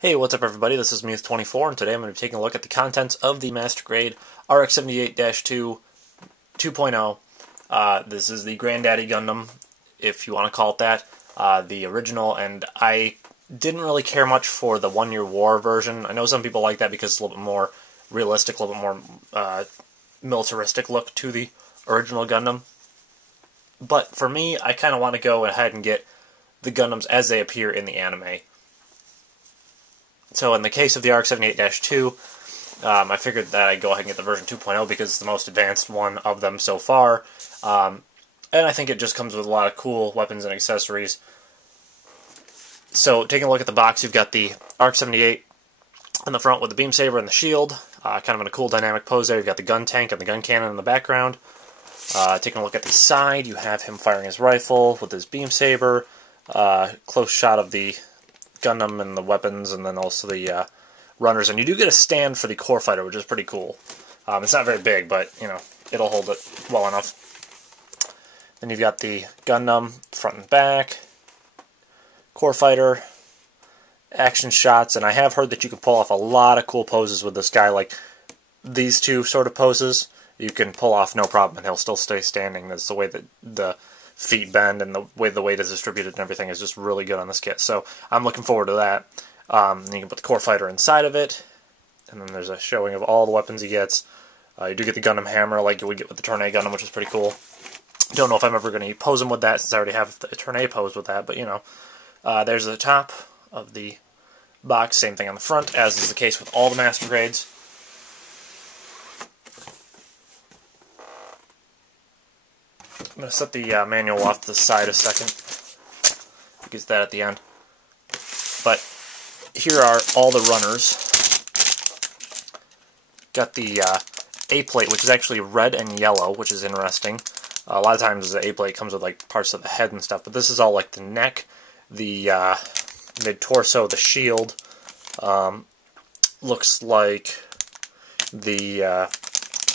Hey, what's up everybody? This is Muth24, and today I'm going to be taking a look at the contents of the Master Grade RX-78-2 2.0. This is the Granddaddy Gundam, if you want to call it that, the original, and I didn't really care much for the 1 Year War version. I know some people like that because it's a little bit more realistic, a little bit more militaristic look to the original Gundam. But for me, I kind of want to go ahead and get the Gundams as they appear in the anime. So in the case of the RX-78-2, I figured that I'd go ahead and get the version 2.0 because it's the most advanced one of them so far. And I think it just comes with a lot of cool weapons and accessories. So taking a look at the box, you've got the RX-78 in the front with the beam saber and the shield. Kind of in a cool dynamic pose there. You've got the gun tank and the gun cannon in the background. Taking a look at the side, you have him firing his rifle with his beam saber. Close shot of the Gundam and the weapons, and then also the runners. And you do get a stand for the core fighter, which is pretty cool. It's not very big, but you know, it'll hold it well enough. Then you've got the Gundam front and back, core fighter, action shots, and I have heard that you can pull off a lot of cool poses with this guy, like these two sort of poses. You can pull off no problem, and he'll still stay standing. That's the way that the feet bend, and the way the weight is distributed and everything is just really good on this kit. So I'm looking forward to that. And you can put the core fighter inside of it, and then there's a showing of all the weapons he gets. You do get the Gundam hammer like you would get with the Turn A Gundam, which is pretty cool. Don't know if I'm ever going to pose him with that, since I already have the Turn A pose with that, but you know. There's the top of the box, same thing on the front, as is the case with all the Master Grades. I'm going to set the manual off to the side a second. Get that at the end. But here are all the runners. Got the A plate, which is actually red and yellow, which is interesting. A lot of times the A plate comes with like parts of the head and stuff, but this is all like the neck, the mid-torso, the shield. Looks like the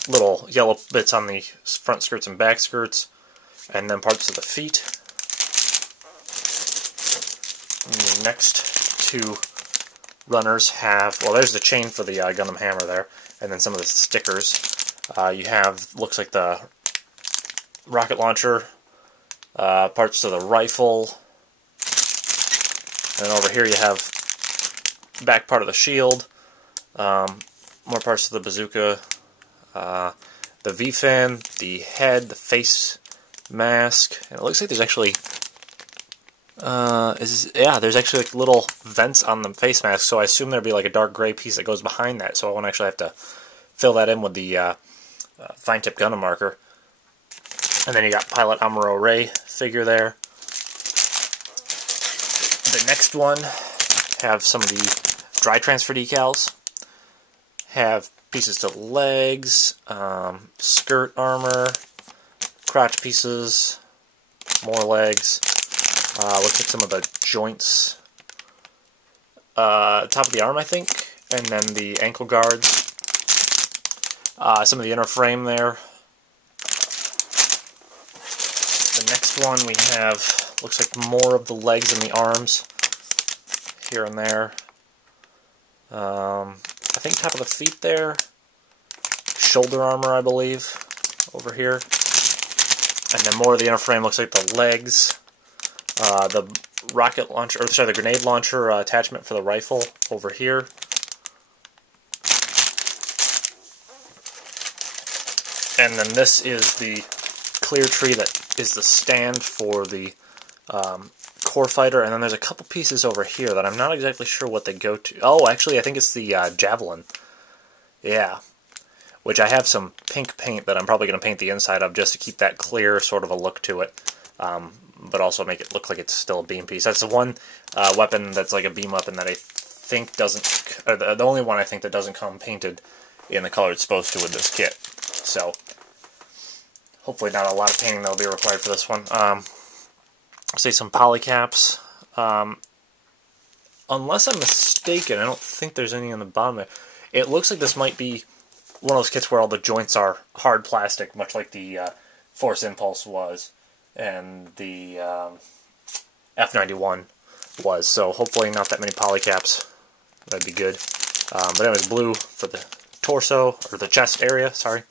little yellow bits on the front skirts and back skirts. And then parts of the feet. And the next two runners have, well, there's the chain for the Gundam hammer there, and then some of the stickers. You have, looks like the rocket launcher, parts of the rifle, and over here you have back part of the shield, more parts of the bazooka, the V-fin, the head, the face mask, and it looks like there's actually there's actually like little vents on the face mask, so I assume there'd be like a dark gray piece that goes behind that, so I won't actually have to fill that in with the fine tip Gundam marker. And then you got Pilot Amuro Ray figure there. The next one have some of the dry transfer decals, have pieces to the legs, skirt armor, crotch pieces, more legs, looks like some of the joints, top of the arm I think, and then the ankle guards, some of the inner frame there. The next one we have, looks like more of the legs and the arms, here and there. I think top of the feet there, shoulder armor I believe, over here. And then more of the inner frame looks like the legs, the rocket launcher, or sorry, the grenade launcher attachment for the rifle over here. And then this is the clear tree that is the stand for the core fighter. And then there's a couple pieces over here that I'm not exactly sure what they go to. Oh, actually, I think it's the javelin. Yeah. Which I have some pink paint that I'm probably going to paint the inside of just to keep that clear sort of a look to it, but also make it look like it's still a beam piece. That's the one weapon that's like a beam weapon that I think doesn't, or the only one I think that doesn't come painted in the color it's supposed to with this kit. So hopefully not a lot of painting that will be required for this one. Say some polycaps. Unless I'm mistaken, I don't think there's any on the bottom. It looks like this might be one of those kits where all the joints are hard plastic, much like the Force Impulse was, and the F91 was. So hopefully not that many polycaps That'd be good. But anyways, blue for the torso, or the chest area, sorry.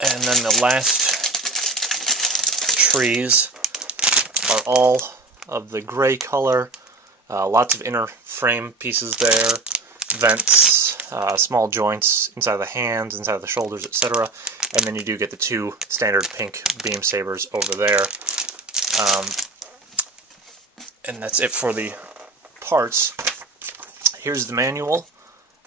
And then the last trees are all of the gray color. Lots of inner frame pieces there, vents, small joints inside of the hands, inside of the shoulders, etc. And then you do get the two standard pink beam sabers over there. And that's it for the parts. Here's the manual.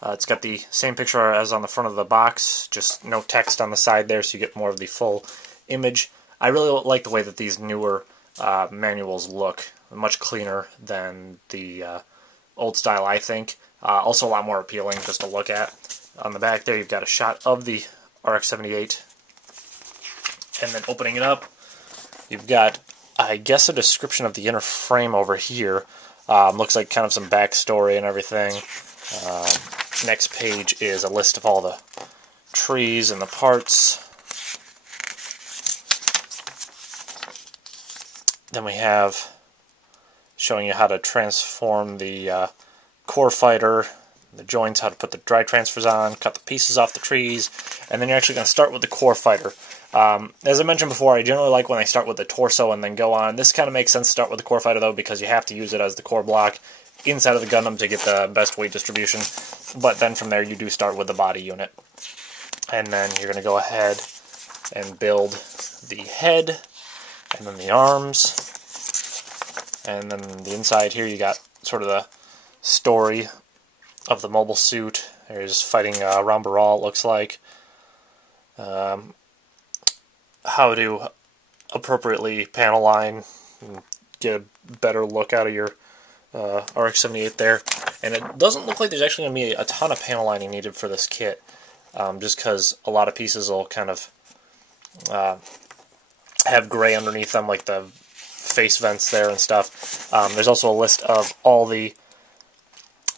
It's got the same picture as on the front of the box, just no text on the side there, so you get more of the full image. I really like the way that these newer manuals look. Much cleaner than the old style, I think. Also a lot more appealing just to look at. On the back there, you've got a shot of the RX-78. And then opening it up, you've got, I guess, a description of the inner frame over here. Looks like kind of some backstory and everything. Next page is a list of all the trees and the parts. Then we have showing you how to transform the core fighter, the joints, how to put the dry transfers on, cut the pieces off the trees, and then you're actually going to start with the core fighter. As I mentioned before, I generally like when I start with the torso and then go on. This kind of makes sense to start with the core fighter, though, because you have to use it as the core block inside of the Gundam to get the best weight distribution. But then from there, you do start with the body unit. And then you're going to go ahead and build the head, and then the arms. And then the inside here, you got sort of the story of the mobile suit. There's fighting Rambaral, it looks like. How to appropriately panel line and get a better look out of your RX-78 there. And it doesn't look like there's actually going to be a ton of panel lining needed for this kit, just because a lot of pieces will kind of have gray underneath them, like the face vents there and stuff. There's also a list of all the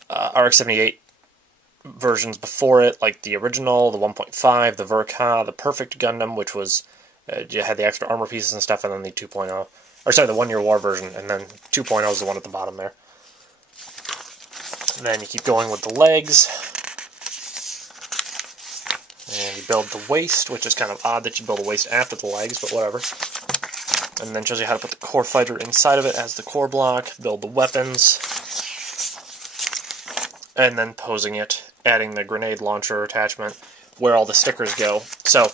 RX-78 versions before it, like the original, the 1.5, the Verka, the Perfect Gundam, which was you had the extra armor pieces and stuff, and then the 2.0, or sorry, the 1 Year War version, and then 2.0 is the one at the bottom there. And then you keep going with the legs, and you build the waist, which is kind of odd that you build a waist after the legs, but whatever. And then shows you how to put the core fighter inside of it as the core block, build the weapons, and then posing it, adding the grenade launcher attachment, where all the stickers go. So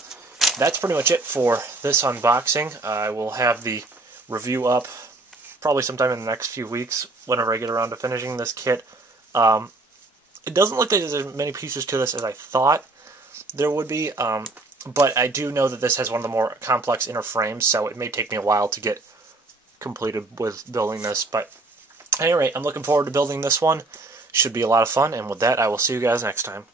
that's pretty much it for this unboxing. I will have the review up probably sometime in the next few weeks, whenever I get around to finishing this kit. It doesn't look like there's as many pieces to this as I thought there would be, but I do know that this has one of the more complex inner frames, so it may take me a while to get completed with building this. But at any rate, I'm looking forward to building this one. Should be a lot of fun, and with that, I will see you guys next time.